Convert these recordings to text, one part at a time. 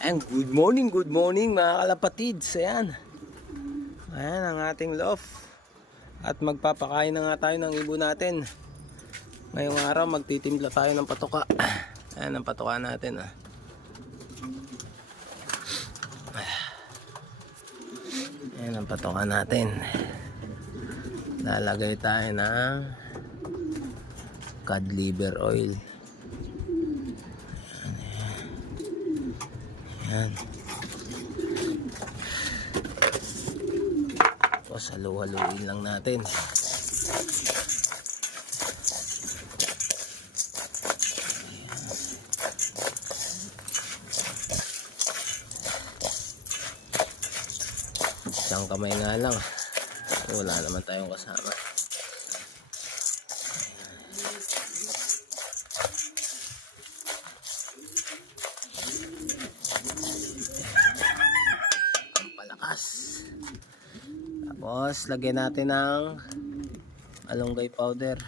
And good morning mga kalapatids. Ayan ang ating loft. At magpapakain na nga tayo ng ibon natin. Ngayong araw magtitimpla tayo ng patoka. Ayan ang patoka natin. Ayan ang patoka natin. Lalagay tayo ng cod liver oil. Ayan. Tapos halu-haluin lang natin. Isang kamay nga lang. Wala naman tayong kasama. Palakas. Tapos lagyan natin ng malunggay powder.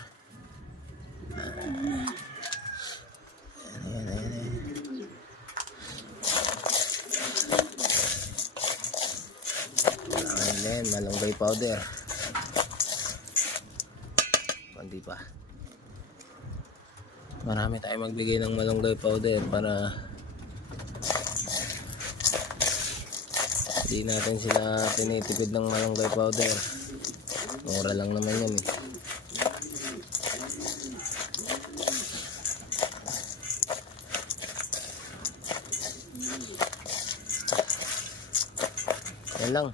Ayan, malunggay powder. Hindi pa. Marami tayong magbigay ng malunggay powder para hindi natin sila tinitipid ng malunggay powder. Mura lang naman yan eh. Yan lang.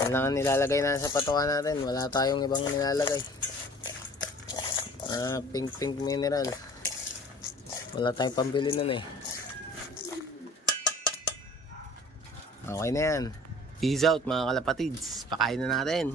Yan lang ang nilalagay na sa patoka natin. Wala tayong ibang nilalagay. Pink mineral. Wala tayong pambili nun eh. Okay na yan. Peace out mga kalapatids. Pakain na natin.